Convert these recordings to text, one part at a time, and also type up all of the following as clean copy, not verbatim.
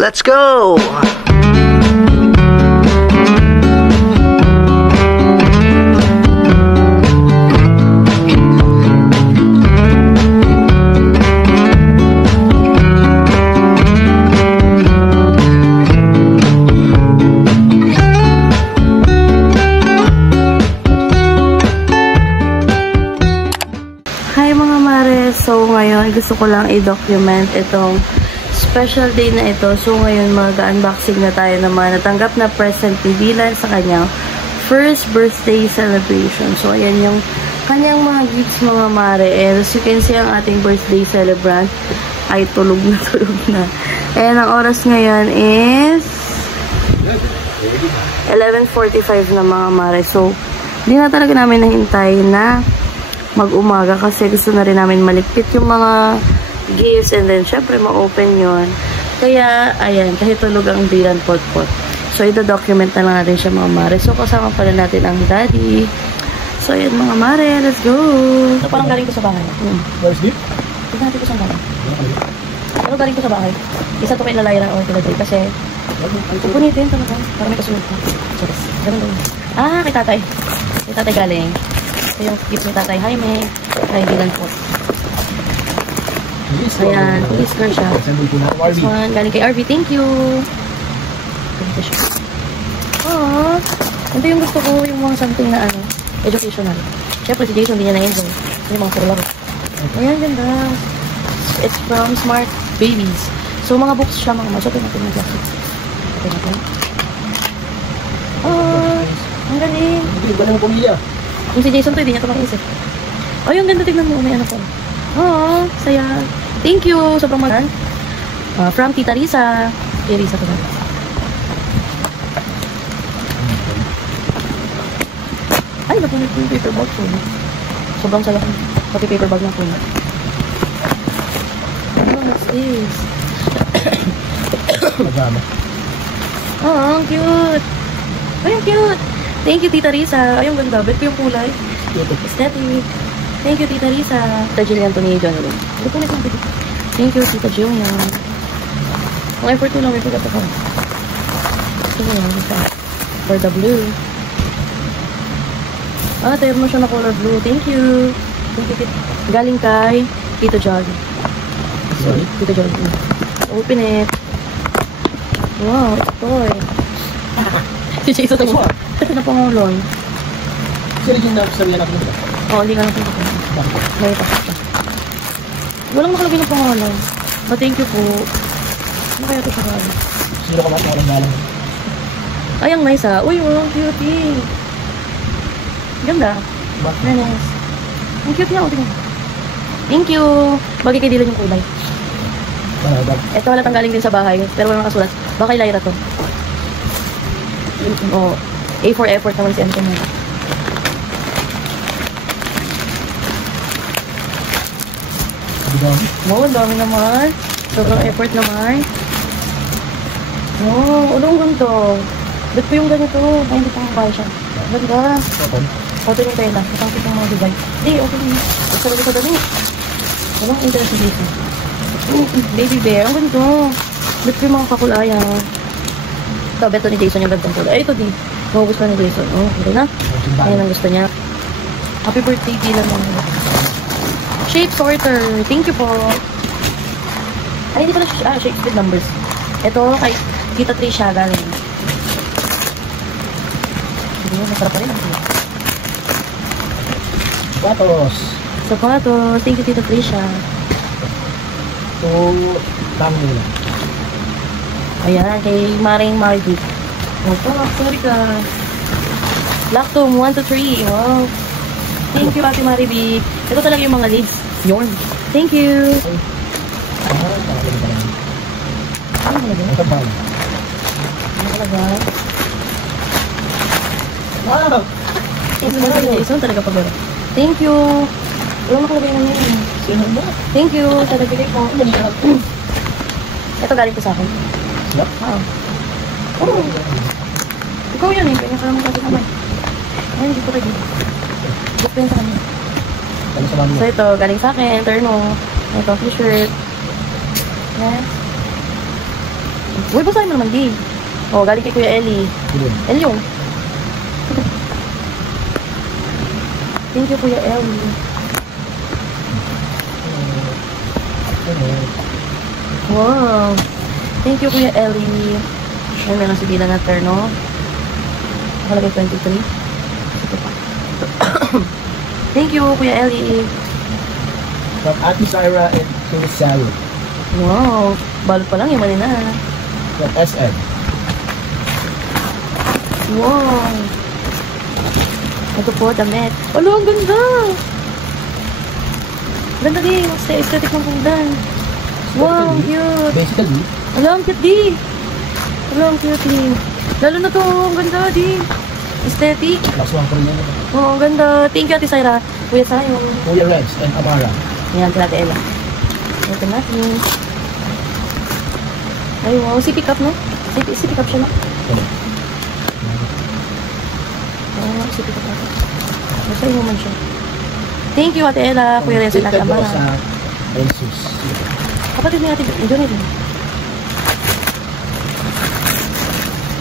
Let's go! Hi mga mare! So ngayon gusto ko lang i-document itong special day na ito. So ngayon mag-unboxing na tayo ng mga natanggap na present ni Dylan sa kanyang first birthday celebration. So ayan yung kanyang mga gifts mga mare. And as you can see, ang ating birthday celebrant ay tulog na tulog na. And ang oras ngayon is 11:45 na mga mare. So hindi na talaga namin nahintay na mag-umaga kasi gusto na rin namin maligpit yung mga gifts and then syempre ma-open yun. Kaya ayan, kahit tulog ang Dylan pot-pot. So ito-document na lang natin siya mga mare. So kasama pala natin ang daddy. So ayan mga mare, let's go! So parang galing ko sa bahay. Where's Deep? Tignan natin ko sa bahay. Pero galing ko sa bahay. Isa to kay Lalayra or kay Laday kasi pupunitin talaga para may kasunod ko. Cheers. Ganun lang. Ah, kay tatay. Kay tatay galing. So yung gift ni tatay Jaime kay Dylan pot. Ayan, police car siya. This one, galing kay RV. Thank you. Ganito siya. Aww. Ito yung gusto ko, yung mga something na ano, educational. Siyempre si Jason, hindi niya na-enjoy. Ito yung mga puro-laro. Ayan, ganda. It's from Smart Babies. So, mga books siya, mga masya. Natin ng graphics. Ito natin. Aww. Ang galing. Hindi ba ng pamilya? Yung si Jason to, hindi niya ito makaisip. Oh, yung ganda, tignan mo. May ano po. Oh, saya. Thank you. Sobrang maganda. From Tita Risa. Kay Risa ko na. Ay, napunit yung paper bag ko. Sobrang salak. Pati paper bag na po. Oh, what's this? Magama. Oh, ang cute. Ay, ang cute. Thank you, Tita Risa. Ay, ang ganda. Bet ko yung kulay. Aesthetic. Thank you, Tita Risa. Tita Jillian to ni John ulit. Thank you, Tita Jillian. Ang effort ko lang, may pagkat ako. Ito mo lang, for the blue. Ah, tayo mo siya na color blue. Thank you. Thank you, Tita. Galing kay Tito John. Sorry, Tito John. Open it. Wow, it's a toy. Si Jason mo. Ito na pangulong. Kasi rin yung sabihan natin nila. Oo, hindi ka lang pinto. May pasok siya. Walang nakalagay ng pangalan. But thank you po. Ano kaya ito sa kalan? Sino ka ba sa galang? Ay, ang nice ha. Uy, wow, cutie. Ganda. Very nice. Ang cute niya. Tingnan. Thank you. Bagay kay Dylan yung kulay. Ito wala tanggaling din sa bahay. Pero walang nakasulat. Baka kay Lyra to. Oh, A for effort naman si Anton. Wow, ang dami naman. Sobrang effort naman. Wow, ano ang ganito? Ba't ko yung ganito? Ay, hindi pang bahay siya. Ganda. Open yung tela. Matangkit yung mga design. Hindi, open yung. Basta rin sa dali. Walang interest dito. Baby bear. Ang ganito. Ba't ko yung mga kakulayan? Ito, beto ni Jason yung gandang kulay. Ay, ito din. Magugustuhan ni Jason. Oh, okay na. Ayan ang gusto niya. Happy birthday, Dylan. Shape sorter. Thank you po. Ay, hindi pala shape with numbers. Ito, kay Tita Trisha galing. Hindi, masarap pa rin. Sapatos. Sapatos. Thank you, Tita Trisha. So, dami nila. Ayan, kay Maring Margie. Opo, sorry ka. Lactum, 1 to 3. Wow. Thank you, Ate Mariby. Ito talaga yung mga leads. Yorn. Thank you. Ano talaga? Ito ba? Ano talaga? Wow! Jason talaga pag gano'n. Thank you. Walang nakalagay na yun. Sino ba? Thank you. Sa nagbigay ko. Ito galing ko sa akin. Wow. Oh. Ikaw yun eh. Kaya ka naman kasi naman. Ay, hindi ko ready. Gusto yun sa kanya. So ito, galing sa akin. Terno. Ito, t-shirt. Yes. Uy, basahin mo naman, di. Oh, galing kay Kuya Ellie. Elyong. Thank you, Kuya Ellie. Wow. Thank you, Kuya Ellie. Ay, meron si Dila na terno. Nakalagay 23. Ito pa. Thank you, Kuya Ellie. From Ate Sarah and Kuya Sally. Wow. Balot pa lang, yaman na. From SM. Wow. Ito po, damit. Alo, ang ganda. Ganda din. Aesthetic ng pundan. Wow, cute. Basically, Alo, ang cute di. Alo, ang cute di. Lalo na to, ang ganda di. Aesthetic. last one ko rin yun. Oo, ang ganda. Thank you, Ate Saira. Kuya tayo. Kuya Reds and Amara. Ayan, Ate Ella. Ito natin. Ay, wow. Si pick up, no? Si pick up siya, no? Oo, si pick up natin. Basta yung naman siya. Thank you, Ate Ella. Kuya Reds and Ate Amara. Sa Jesus. Kapatid ni Ate Johnny.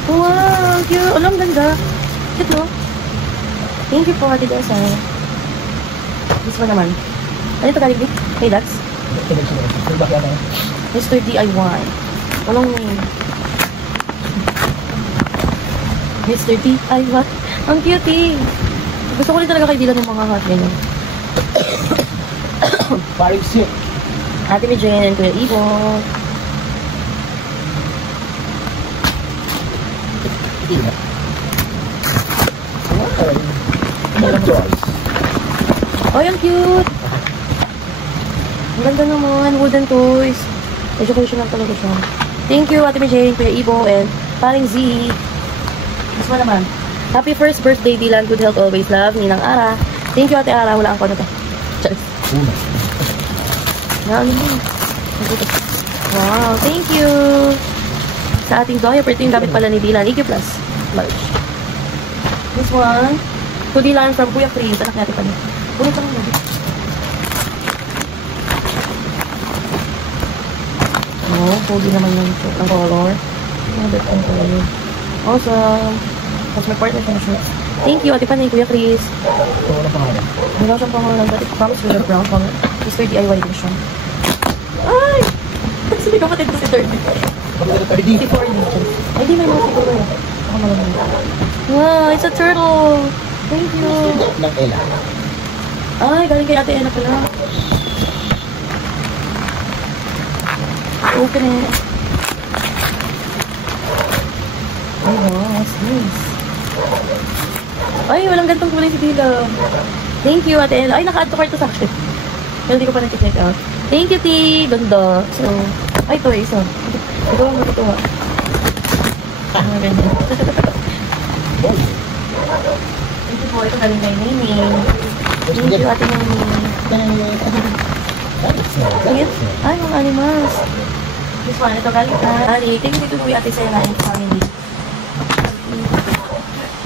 Wow, cute. Alam, ganda. Cute, no? Thank you po, Ate Desa. This one naman. Ano ito galing, hey, Dax? Mr. DIY. Walang name. Mr. DIY. Ang cute, eh. Gusto ko rin talaga kaibigan ng mga hot ganyan. Paring sick. Ate ni Jen and Kuya Ibo. Oh, yung cute. Ang ganda naman. Wooden toys. Educational talaga siya. Thank you, Ate Jane, Kuya Ibo, and Paring Z. Mas mo naman. Happy first birthday, Dylan. Good health always. Love. Ninang Ara. Thank you, Ate Ara. Wala ang kono to. Charis. Wow, thank you. Sa ating Zoya, pero yung gamit pala ni Dylan. EQ Plus. Large. This one. To Dylan from Kuya Chris. Anak natin pa niya. Puno ka naman. Oh, pogi naman yung color. Mabit ang color. Awesome. Tapos may partner siya na shorts. Thank you, Ate Panay, Kuya Chris. Ito na pangalan. Wala siyang pangalan, but it comes with a brown color. Mr. DIY edition. Ay! Sabi ko kapatid ko si 30. Pagkakita 30. 54 edition. Ay, di may mga siguro yun. Ako malamang. Wow, it's a turtle. Thank you. Ng Ella. Ay, galing kay Ate Ella pala. Open it. Oh, wow, that's nice. Ay, walang gantong kulay si Dila. Thank you, Ate Ella. Ay, naka-add to cart to sa akin. Pero hindi ko pa nag-check out. Thank you, T. Ganda. So, ay, ito, isa. Ito ang matutuwa. Mga ganyan. Thank you po. Ito galing kay Nini. Thank you, Ate Nini. Sige. Ay, mga animals. This one, ito galing ka. Ali, thank you to Ate Sena and family.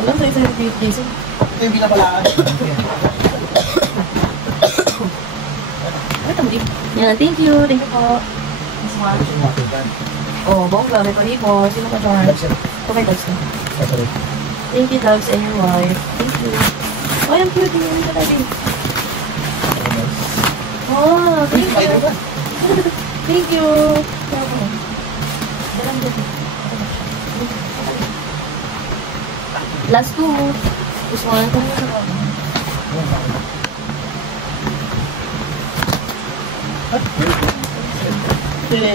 Alam sa'yo sa'yo yung Jason. Ito yung pinapalaan. Ito mo din. Yan, thank you. Thank you po. This one. Oh, bongga. May palibor. Sino ka dyan? Ito kay Dogs na. Thank you, Dogs and your wife. Thank you. Oh, yung cute. Yung cute natin. Oh, thank you. Thank you. Last two. This one.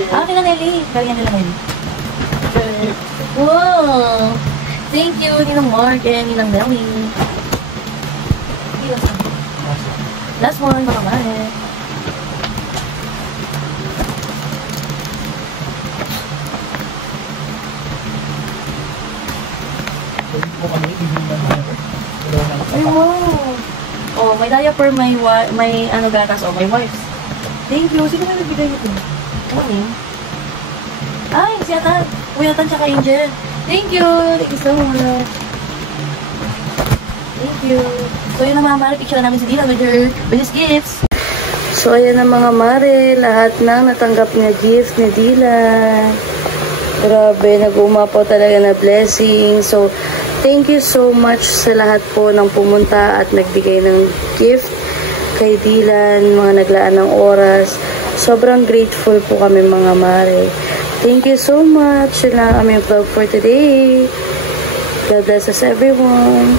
Akin na, Nelly. Galingan nila ngayon. Wow! Thank you, Ninang Mark and Ninang Nelly. Last one, baka mahal. Ay, wow! Oh, may diaper, may ano gatas, oh, may wipes. Thank you. Sino may nagbigay nito? Ano? Ay, si Atan. Kuya Atan tsaka Angel. Thank you. Thank you so much. Thank you. So, yun na mga mare. Picture namin si Dila with his gifts. So, ayan na mga mare. Lahat ng natanggap niya gifts ni Dila. Grabe, nag-umapaw talaga na blessing. So, thank you so much sa lahat po ng pumunta at nagbigay ng gift kay Dylan, mga naglaan ng oras. Sobrang grateful po kami mga mare. Thank you so much. Yun lang aming vlog for today. God bless us everyone.